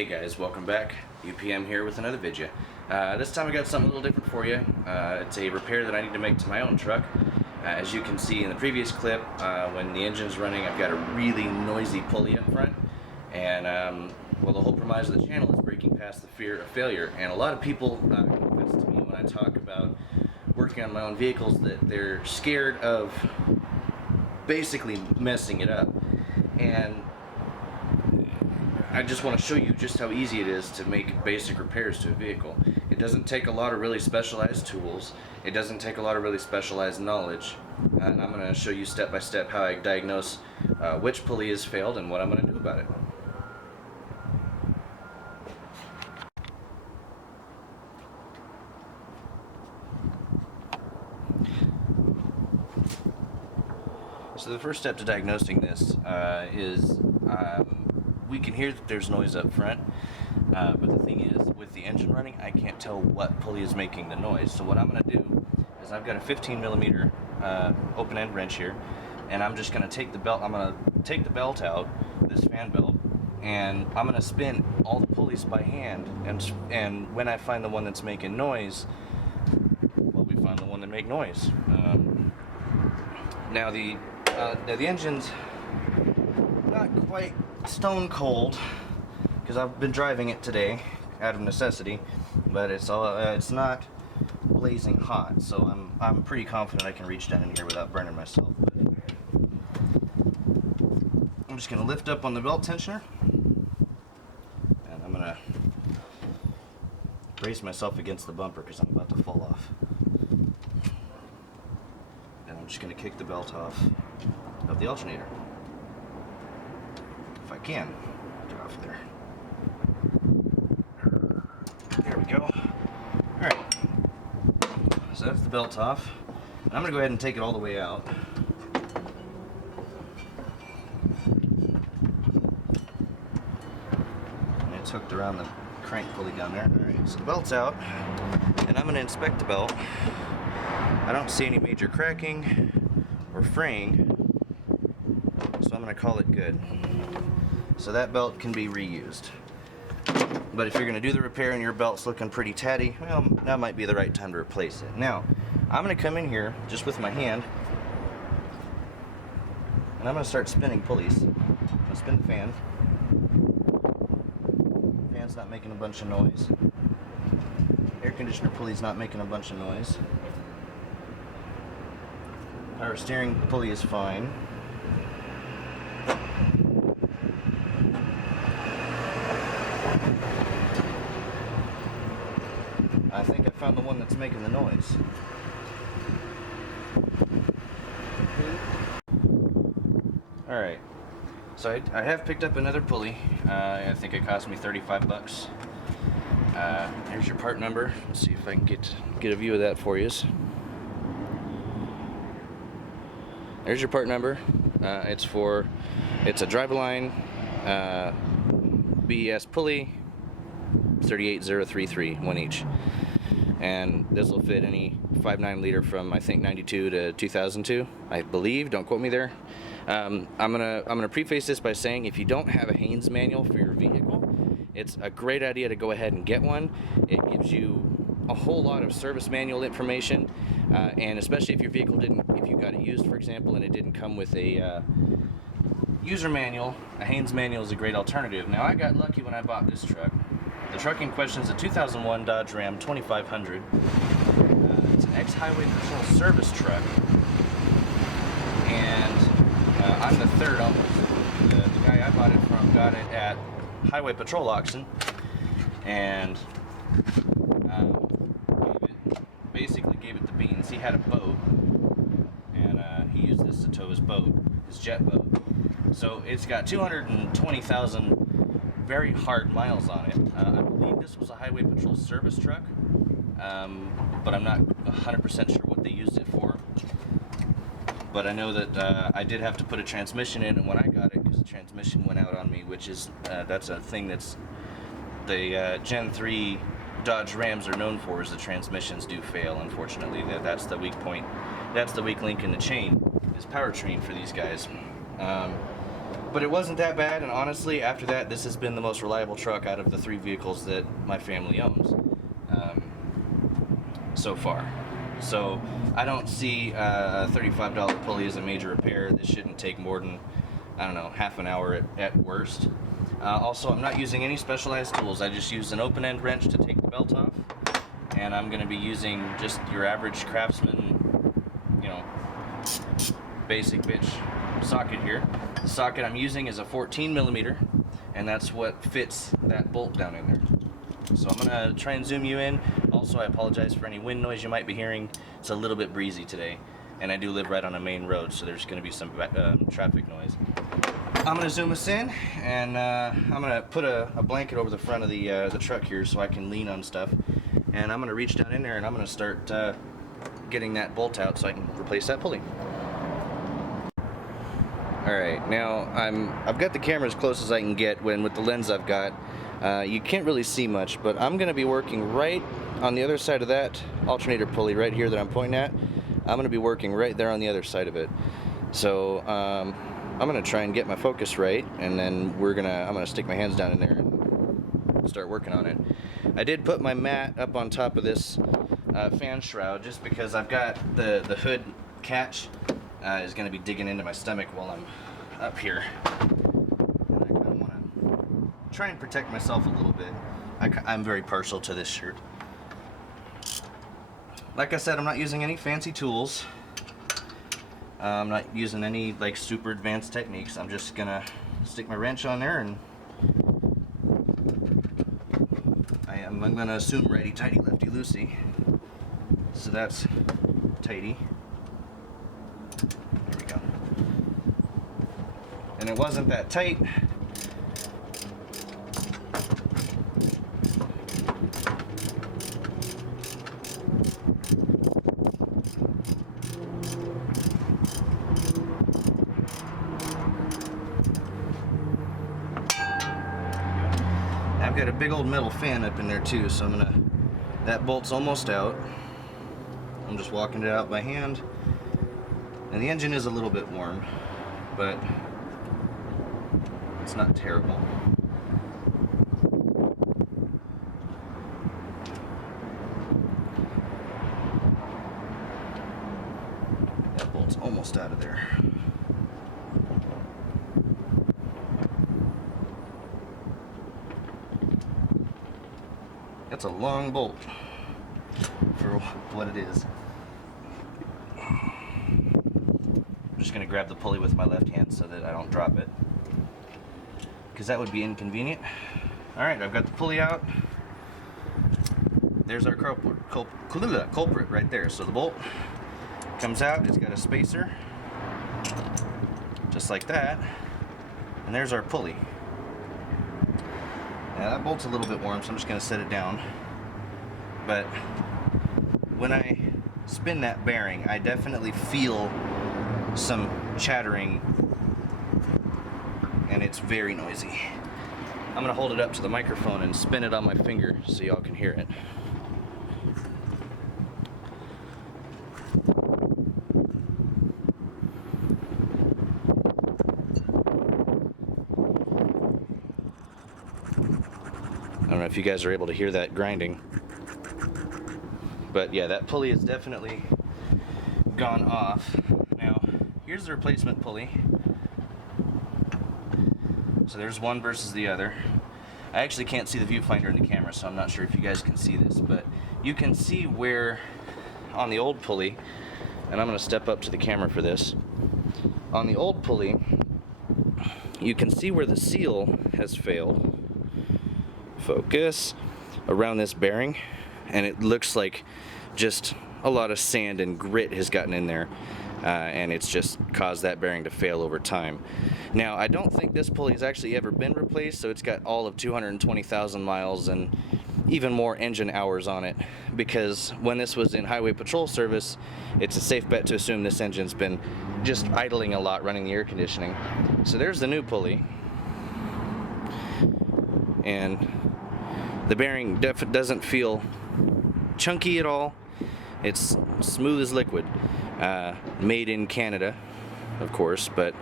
Hey guys, welcome back. UPM here with another video. This time I got something a little different for you. It's a repair that I need to make to my own truck. As you can see in the previous clip, when the engine's running, I've got a really noisy pulley up front. And well, the whole premise of the channel is breaking past the fear of failure. And a lot of people confess to me when I talk about working on my own vehicles that they're scared of basically messing it up. And I just want to show you just how easy it is to make basic repairs to a vehicle. It doesn't take a lot of really specialized tools. It doesn't take a lot of really specialized knowledge. And I'm going to show you step by step how I diagnose which pulley has failed and what I'm going to do about it. So the first step to diagnosing this is we can hear that there's noise up front, but the thing is, with the engine running, I can't tell what pulley is making the noise. So what I'm going to do is I've got a 15 millimeter open end wrench here, and I'm just going to take the belt. I'm going to take the belt out, this fan belt, and I'm going to spin all the pulleys by hand. And when I find the one that's making noise, well, we find the one that make noise. Now the engine's not quite stone cold because I've been driving it today out of necessity, but it's not blazing hot, so I'm pretty confident I can reach down in here without burning myself. I'm just going to lift up on the belt tensioner, and I'm going to brace myself against the bumper because I'm about to fall off. And I'm just going to kick the belt off of the alternator. If I can get off there. There we go. Alright. So that's the belt off. And I'm going to go ahead and take it all the way out. And it's hooked around the crank pulley down there. Alright, so the belt's out. And I'm going to inspect the belt. I don't see any major cracking or fraying, so I'm going to call it good. So that belt can be reused. But if you're going to do the repair and your belt's looking pretty tatty, well, that might be the right time to replace it. Now, I'm going to come in here just with my hand, and I'm going to start spinning pulleys. I'm going to spin the fan. Fan's not making a bunch of noise. Air conditioner pulley's not making a bunch of noise. Power steering pulley is fine. I think I found the one that's making the noise. Alright, so I have picked up another pulley. I think it cost me 35 bucks. Here's your part number. Let's see if I can get a view of that for you. There's your part number. It's a driveline BES pulley 38033, one each. And this will fit any 5.9 liter from, I think, 92 to 2002, I believe. Don't quote me there. I'm gonna preface this by saying, if you don't have a Haynes manual for your vehicle, it's a great idea to go ahead and get one. It gives you a whole lot of service manual information, and especially if your vehicle if you got it used, for example, and it didn't come with a user manual, a Haynes manual is a great alternative. Now, I got lucky when I bought this truck. The truck in question is a 2001 Dodge Ram 2500. It's an ex-highway patrol service truck, and I'm the third owner. The guy I bought it from got it at highway patrol auction, and basically gave it the beans. He had a boat, and he used this to tow his boat, his jet boat. So it's got 220,000 very hard miles on it. I believe this was a highway patrol service truck, but I'm not 100% sure what they used it for. But I know that I did have to put a transmission in when I got it, because the transmission went out on me, which is that's a thing that's the Gen 3 Dodge Rams are known for, is the transmissions do fail. Unfortunately, that's the weak point. That's the weak link in the chain, is powertrain for these guys. But it wasn't that bad, and honestly, after that, this has been the most reliable truck out of the 3 vehicles that my family owns so far. So I don't see a $35 pulley as a major repair. This shouldn't take more than, I don't know, half an hour at worst. Also, I'm not using any specialized tools. I just used an open end wrench to take the belt off, and I'm going to be using just your average Craftsman, you know, basic bitch socket here. The socket I'm using is a 14 millimeter, and that's what fits that bolt down in there. So I'm gonna try and zoom you in. Also, I apologize for any wind noise you might be hearing. It's a little bit breezy today, and I do live right on a main road, so there's gonna be some traffic noise. I'm gonna zoom us in, and I'm gonna put a blanket over the front of the truck here so I can lean on stuff. And I'm gonna reach down in there, and I'm gonna start getting that bolt out so I can replace that pulley. Alright, now I've got the camera as close as I can get with the lens I've got. You can't really see much, but I'm going to be working right on the other side of that alternator pulley right here that I'm pointing at. I'm going to be working right there on the other side of it. So I'm going to try and get my focus right, and then I'm going to stick my hands down in there and start working on it. I did put my mat up on top of this fan shroud just because I've got the hood catch is going to be digging into my stomach while I'm up here. And I kind of want to try and protect myself a little bit. I'm very partial to this shirt. Like I said, I'm not using any fancy tools. I'm not using any like super advanced techniques. I'm just gonna stick my wrench on there, and I'm gonna assume righty tighty lefty loosey. So that's tighty. There we go. And it wasn't that tight. I've got a big old metal fan up in there too, so that bolt's almost out. I'm just walking it out by hand. And the engine is a little bit warm, but it's not terrible. That bolt's almost out of there. That's a long bolt for what it is. I'm just going to grab the pulley with my left hand so that I don't drop it, because that would be inconvenient. Alright, I've got the pulley out. There's our culprit right there. So the bolt comes out, it's got a spacer, just like that, and there's our pulley. Now that bolt's a little bit warm, so I'm just going to set it down. But when I spin that bearing, I definitely feel some chattering, and it's very noisy. I'm going to hold it up to the microphone and spin it on my finger so y'all can hear it. I don't know if you guys are able to hear that grinding, but yeah, that pulley has definitely gone off. Now, here's the replacement pulley. So there's one versus the other. I actually can't see the viewfinder in the camera, so I'm not sure if you guys can see this, but you can see where on the old pulley, and I'm going to step up to the camera for this. On the old pulley, you can see where the seal has failed. Focus around this bearing, and it looks like just a lot of sand and grit has gotten in there, and it's just caused that bearing to fail over time. Now, I don't think this pulley has actually ever been replaced, so it's got all of 220,000 miles and even more engine hours on it, because when this was in highway patrol service, it's a safe bet to assume this engine's been just idling a lot running the air conditioning. So there's the new pulley, and the bearing doesn't feel chunky at all. It's smooth as liquid. Made in Canada, of course, but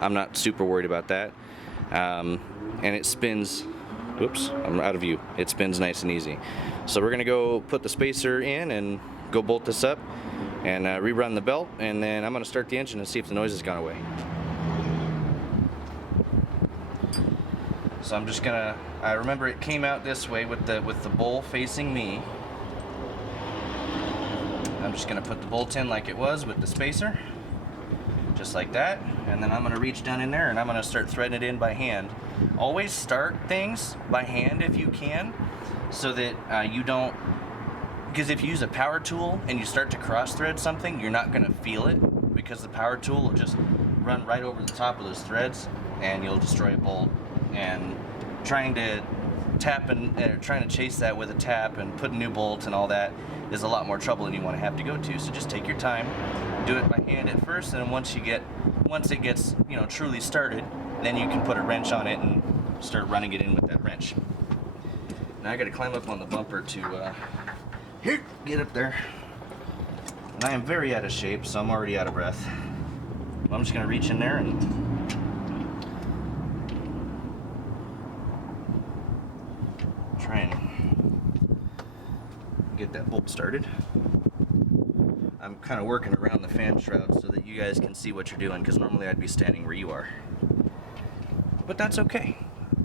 I'm not super worried about that. And it spins, oops, I'm out of view. It spins nice and easy. So we're gonna go put the spacer in and go bolt this up and rerun the belt, and then I'm gonna start the engine and see if the noise has gone away. So I'm just gonna, remember it came out this way with the bowl facing me. I'm just gonna put the bolt in like it was with the spacer, just like that, and then I'm gonna reach down in there and I'm gonna start threading it in by hand. Always start things by hand if you can, so that you don't, because if you use a power tool and you start to cross thread something, you're not gonna feel it, because the power tool will just run right over the top of those threads and you'll destroy a bolt. And trying to tap and trying to chase that with a tap and put a new bolt and all that is a lot more trouble than you want to have to go to. So just take your time, do it by hand at first, and then once it gets, you know, truly started, then you can put a wrench on it and start running it in with that wrench. Now I got to climb up on the bumper to get up there, and I am very out of shape, so I'm already out of breath. I'm just gonna reach in there and try and get that bolt started. I'm kind of working around the fan shroud so that you guys can see what you're doing, because normally I'd be standing where you are. But that's okay.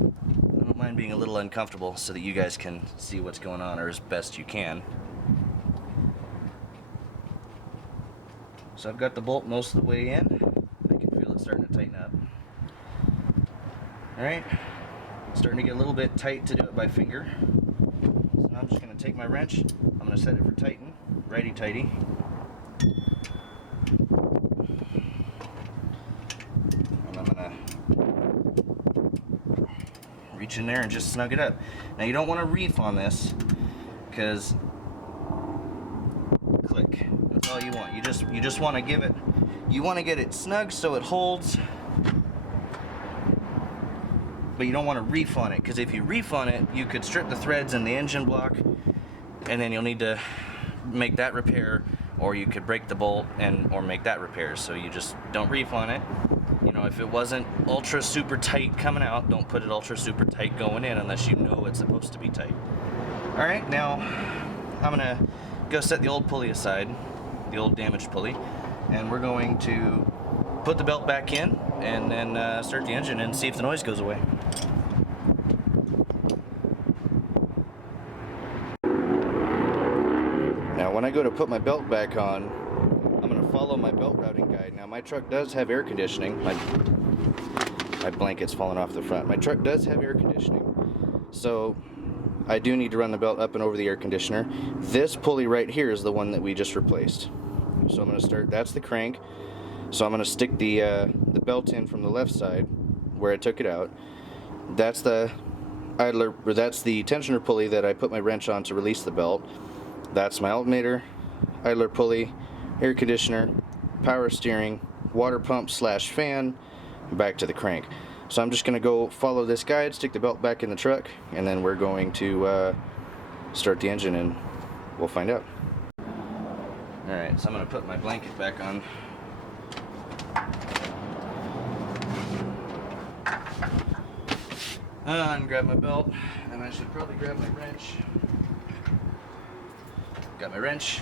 I don't mind being a little uncomfortable so that you guys can see what's going on, or as best you can. So I've got the bolt most of the way in. I can feel it starting to tighten up. Alright. Starting to get a little bit tight to do it by finger. So now I'm just going to take my wrench, I'm going to set it for tighten, righty-tighty. And I'm going to reach in there and just snug it up. Now you don't want to reef on this, because click, that's all you want. You just want to give it, you want to get it snug so it holds. But you don't want to reef on it, because if you reef on it, you could strip the threads in the engine block, and then you'll need to make that repair, or you could break the bolt or make that repair. So you just don't reef on it. You know, if it wasn't ultra super tight coming out, don't put it ultra super tight going in unless you know it's supposed to be tight. Alright, now I'm gonna go set the old pulley aside, the old damaged pulley, and we're going to put the belt back in and then start the engine and see if the noise goes away. Now when I go to put my belt back on, I'm going to follow my belt routing guide. Now my truck does have air conditioning. My blanket's falling off the front. My truck does have air conditioning, so I do need to run the belt up and over the air conditioner. This pulley right here is the one that we just replaced. So I'm going to start, that's the crank. So I'm going to stick the belt in from the left side where I took it out. That's the idler, or that's the tensioner pulley that I put my wrench on to release the belt. That's my alternator, idler pulley, air conditioner, power steering, water pump slash fan, back to the crank. So I'm just going to go follow this guide, stick the belt back in the truck, and then we're going to start the engine and we'll find out. Alright, so I'm going to put my blanket back on. And grab my belt, and I should probably grab my wrench. Got my wrench,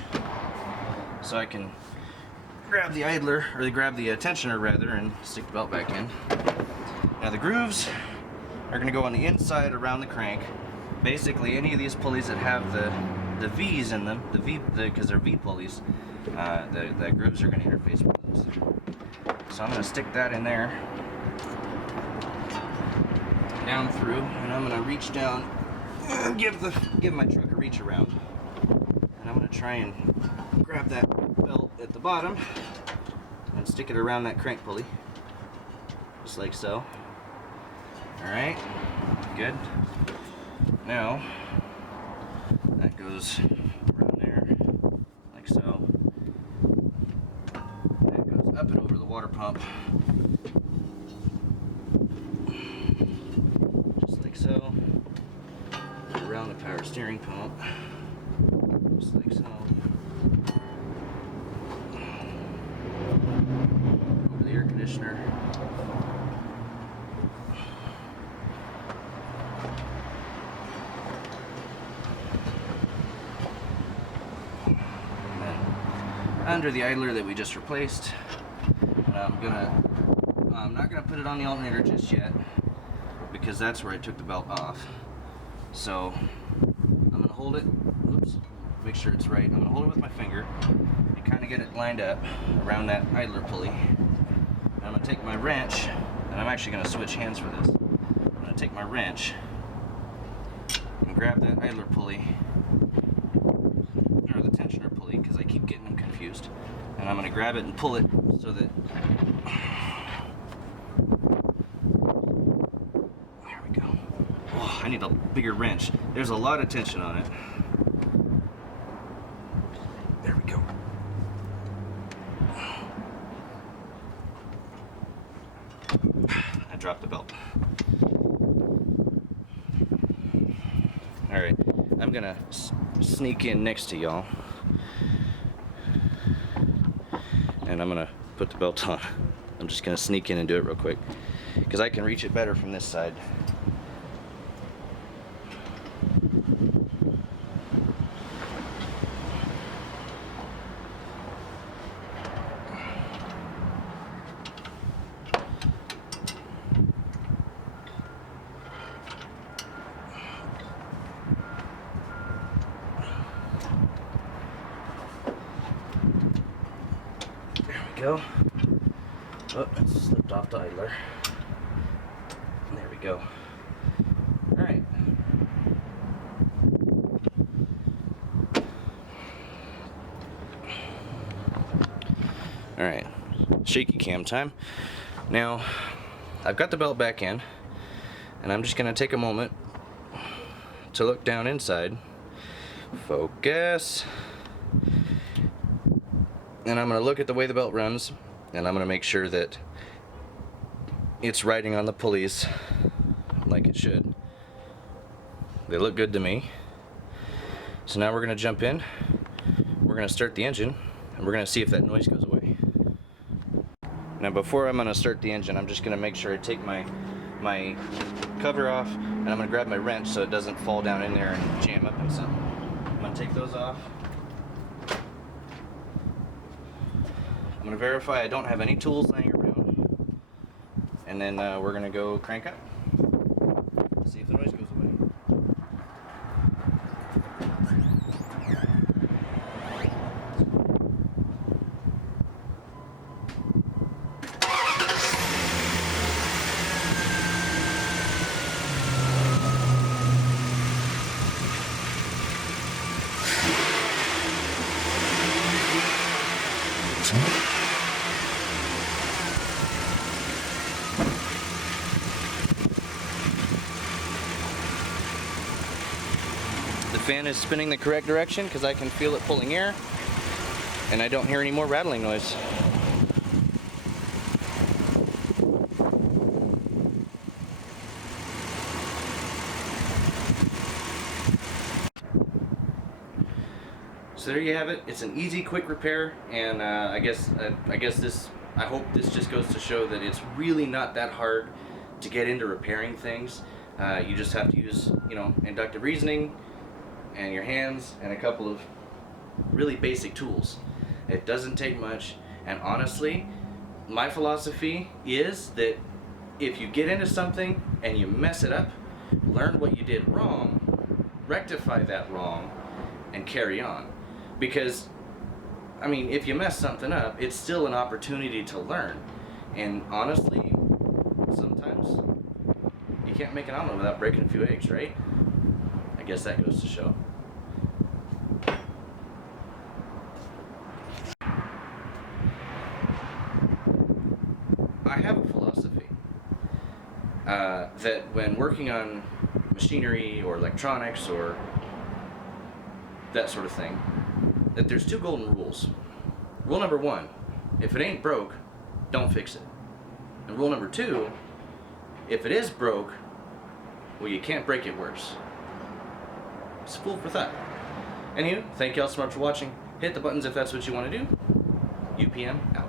so I can grab the idler, or grab the tensioner rather, and stick the belt back in. Now the grooves are going to go on the inside around the crank. Basically, any of these pulleys that have the V's in them, because they're V pulleys, the grooves are going to interface with those. So I'm going to stick that in there, down through, and I'm going to reach down and give my truck a reach around. And I'm going to try and grab that belt at the bottom and stick it around that crank pulley, just like so. Alright, good. Now, that goes around there, like so. That goes up and over the water pump, just like so. Around the power steering pump, just like so. Over the air conditioner. under the idler that we just replaced. And I'm not gonna put it on the alternator just yet because that's where I took the belt off. So I'm gonna hold it, oops, make sure it's right. I'm gonna hold it with my finger and kind of get it lined up around that idler pulley. And I'm gonna take my wrench, and I'm actually gonna switch hands for this. I'm gonna take my wrench and grab that idler pulley, or the tensioner pulley, because I keep getting them confused. And I'm gonna grab it and pull it so that, there we go. Oh, I need a bigger wrench. There's a lot of tension on it. There we go. I dropped the belt. Alright, I'm gonna sneak in next to y'all, and I'm gonna put the belt on. I'm just gonna sneak in and do it real quick because I can reach it better from this side. Go. Oh, it slipped off the idler. There we go. Alright. Alright. Shaky cam time. Now, I've got the belt back in, and I'm just going to take a moment to look down inside. Focus. And I'm going to look at the way the belt runs, and I'm going to make sure that it's riding on the pulleys like it should. They look good to me. So now we're going to jump in, we're going to start the engine, and we're going to see if that noise goes away. Now before I'm going to start the engine, I'm just going to make sure I take my cover off, and I'm going to grab my wrench so it doesn't fall down in there and jam up and something. I'm going to take those off. I'm going to verify I don't have any tools laying around, and then we're going to go crank up, see if the noise goes away. The fan is spinning the correct direction because I can feel it pulling air, and I don't hear any more rattling noise. So there you have it. It's an easy, quick repair, and I hope this just goes to show that it's really not that hard to get into repairing things. You just have to use, inductive reasoning and your hands and a couple of really basic tools. It doesn't take much, and honestly, my philosophy is that if you get into something and you mess it up, learn what you did wrong, rectify that wrong, and carry on. Because, if you mess something up, it's still an opportunity to learn. And honestly, sometimes you can't make an omelet without breaking a few eggs, right? I guess that goes to show. I have a philosophy that when working on machinery or electronics or that sort of thing, that there's two golden rules. Rule number one, if it ain't broke, don't fix it. And rule number two, if it is broke, well, you can't break it worse. It's food for thought. Anywho, thank y'all so much for watching. Hit the buttons if that's what you want to do. UPM out.